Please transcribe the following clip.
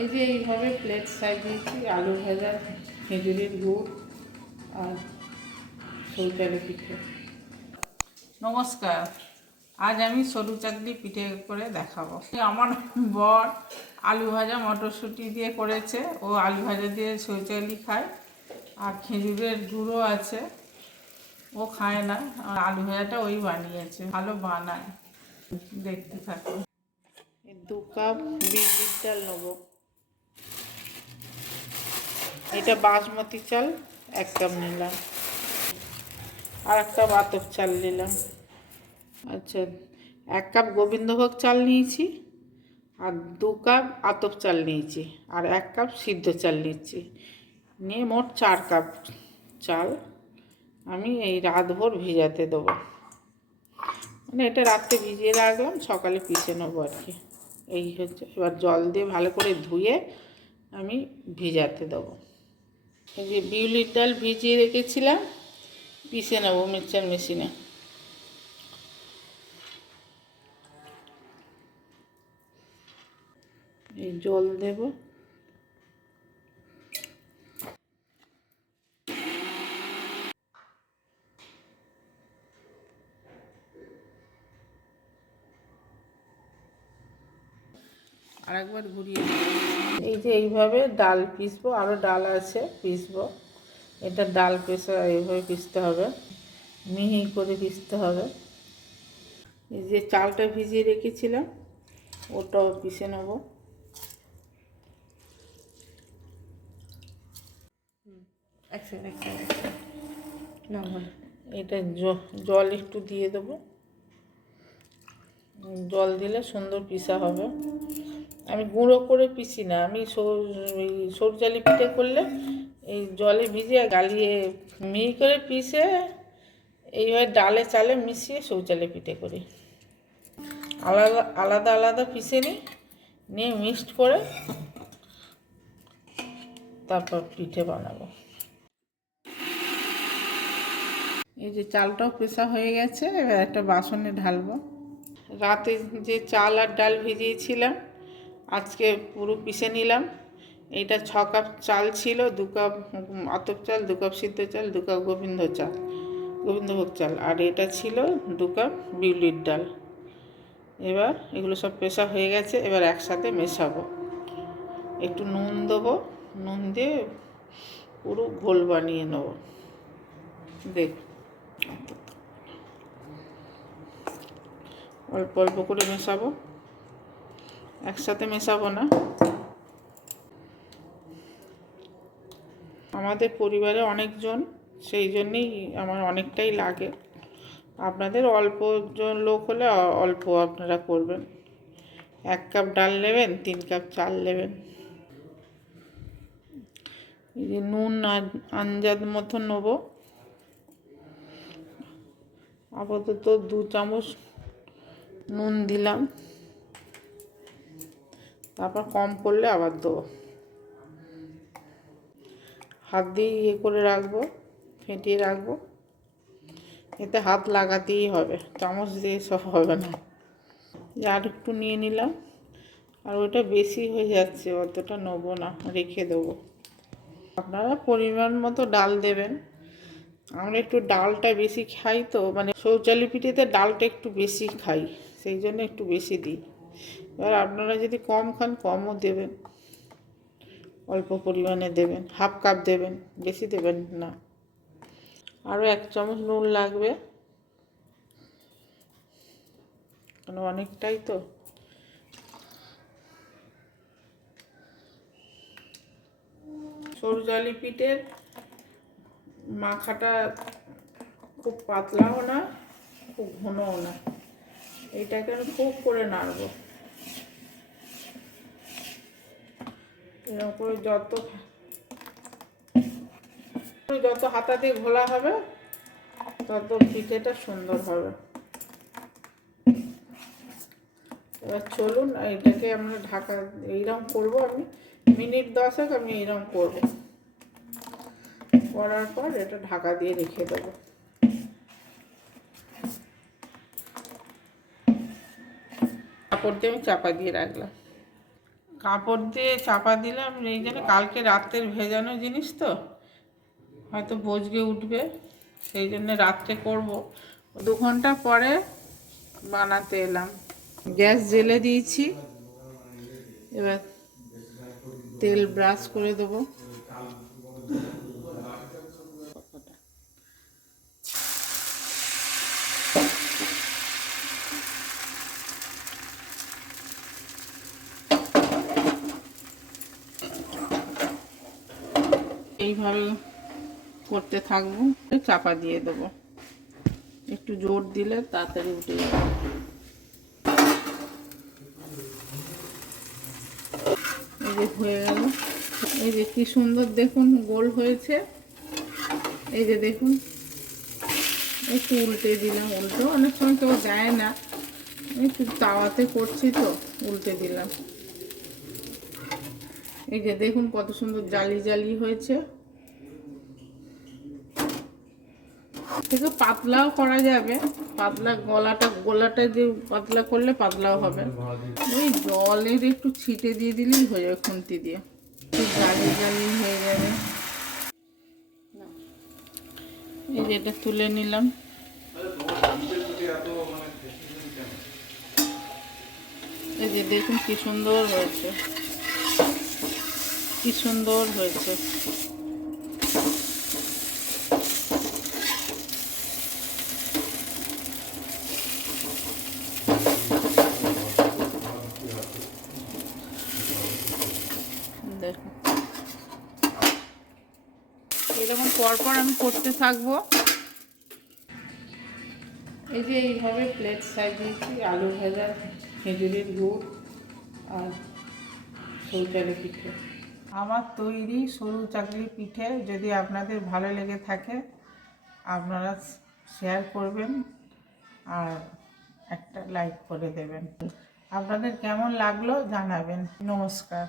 এই যে এইভাবে প্লেট সাজিয়েছি, আলু ভাজা, খেজুরের গুড় আর সরু পিঠে। নমস্কার, আজ আমি সরু চাকলি পিঠে করে দেখাবো। আমার বর আলু ভাজা মটরশুঁটি দিয়ে করেছে, ও আলু ভাজা দিয়ে সরু চাকলি খায়, আর খেজুরের গুঁড়ো আছে, ও খায় না। আর আলু ভাজাটা ওই বানিয়েছে, ভালো বানায়। দেখতে থাকো। 2 কাপ বিউলির ডাল নেবো। এটা বাসমতি চাল 1 কাপ নিলাম, আর 1 কাপ আতপ চাল নিলাম। আচ্ছা, 1 কাপ গোবিন্দভোগ চাল নিয়েছি, আর 2 কাপ আতপ চাল নিয়েছি, আর 1 কাপ সিদ্ধ চাল নিচ্ছি। নিয়ে মোট 4 কাপ চাল আমি এই রাতভর ভিজাতে দেবো। মানে এটা রাত্রে ভিজিয়ে রাখলাম, সকালে পিষে নেবো আর কি। এই হচ্ছে, এবার জল দিয়ে ভালো করে ধুয়ে আমি ভিজাতে দেবো। এই যে বিউলির ডাল ভিজিয়ে রেখেছিলাম, পিষে নেবো মিক্সচার মেশিনে। এই জল দেব, আর একবার ঘুরিয়ে দেব। এই যে এইভাবে ডাল পিসবো, আরও ডাল আছে পিসবো। এটা ডাল পেশা এইভাবে পিসতে হবে, মিহি করে পিসতে হবে। এই যে চালটা ভিজিয়ে রেখেছিলাম, ওটাও পিষে নেব। এটা জল একটু দিয়ে দেবো, জল দিলে সুন্দর পিসা হবে। আমি গুঁড়ো করে পিসি না, আমি সরু চালি পিঠে করলে এই জলে ভিজিয়ে গালিয়ে মিহি করে পিষে এইভাবে ডালে চালে মিশিয়ে সরু চালে পিঠে করি। আলাদা আলাদা আলাদা পিষে নিয়ে মিক্সড করে তারপর পিঠে বানাবো। এই যে চালটাও পেশা হয়ে গেছে, এবার একটা বাসনে ঢালবো। রাতে যে চাল আর ডাল ভিজিয়েছিলাম, আজকে পুরো পিষে নিলাম। এইটা 6 কাপ চাল ছিল, 2 কাপ আতপ চাল, 2 কাপ সিদ্ধ চাল, 2 কাপ গোবিন্দভোগ চাল, আর এটা ছিল 2 কাপ বিউলির ডাল। এবার এগুলো সব পেশা হয়ে গেছে, এবার একসাথে মেশাবো। একটু নুন দেবো, নুন দিয়ে পুরো ঘোল বানিয়ে নেব। দেখ, অল্প অল্প করে মেশাবো, একসাথে মেশাবো না। আমাদের পরিবারে অনেকজন, সেই জন্যেই আমার অনেকটাই লাগে। আপনাদের অল্প জন লোক হলে অল্প আপনারা করবেন। 1 কাপ ডাল নেবেন, 3 কাপ চাল নেবেন। এই যে নুন আন্দাজ মতো নেব, আপাতত 2 চামচ নুন দিলাম, তারপর কম করলে আবার দেবো। হাত দিয়ে ইয়ে করে রাখবো, ফেটিয়ে রাখবো। এতে হাত লাগাতেই হবে, চামচ দিয়ে সব হবে না। আর একটু নিয়ে নিলাম, আর ওটা বেশি হয়ে যাচ্ছে, অতটা নেবো না, রেখে দেবো। আপনারা পরিমাণ মতো ডাল দেবেন। আমরা একটু ডালটা বেশি খাই, তো মানে শৌচালয় পিঠেতে ডালটা একটু বেশি খাই, সেই জন্য একটু বেশি দিই। এবার আপনারা যদি কম খান, কমও দেবেন, অল্প পরিমাণে দেবেন, হাফ কাপ দেবেন, বেশি দেবেন না। আরও 1 চামচ নুন লাগবে, কারণ অনেকটাই তো। সরু চালি পিঠের মাখাটা খুব পাতলাও না, খুব ঘনও না। এইটাকে আমি খুব করে নাড়বো, এরকম করে যত হাতা দিয়ে ঘোলা হবে, তত পিঠেটা সুন্দর হবে। এবার চলুন, এটাকে আমরা ঢাকা এইরকম করবো। আমি মিনিট 10 আমি এইরকম করবো, করার পর এটা ঢাকা দিয়ে রেখে দেবো। কাপড় দিয়ে আমি চাপা দিয়ে রাখলাম। কাপড় দিয়ে চাপা দিলাম, এই জন্য কালকে রাতের ভেজানো জিনিস তো হয়তো বজগে উঠবে, সেই জন্য রাত্রে করব। 2 ঘন্টা পরে বানাতে এলাম। গ্যাস জেলে দিয়েছি, এবার তেল ব্রাশ করে দেবো। এইভাবে করতে থাকবো, চাপা দিয়ে দেবো, একটু জোর দিলে তাড়াতাড়ি উঠে যাবে। এই যে হয়ে গেল, এই যে কি সুন্দর দেখুন গোল হয়েছে। এই যে দেখুন, একটু উল্টে দিলাম, উল্টো অনেক সময় কেউ দেয় না, একটু তাওয়াতে করছি তো উল্টে দিলাম। এই যে দেখুন কত সুন্দর জালি জালি হয়েছে। থেকে পাতলাও করা যাবে, পাতলা গোলাটা যে পাতলা করলে পাতলাও হবে। ওই জলের একটু ছিটে দিয়ে দিলেই হয়ে যাবে, খুন্তি দিয়ে একটু জালি জালি হয়ে যাবে। এই যে এটা তুলে নিলাম। এই যে দেখুন কি সুন্দর হয়েছে, কি সুন্দর হয়েছে। দেখুন এরকম পরপর আমি করতে থাকবো। এই যে এইভাবে প্লেট সাজিয়েছি, আলু ভাজা, খেজুরের গুড় আর সরু চালের পিঠে। আমার তৈরি সরু চাকলি পিঠে যদি আপনাদের ভালো লেগে থাকে আপনারা শেয়ার করবেন আর একটা লাইক করে দেবেন। আপনাদের কেমন লাগলো জানাবেন। নমস্কার।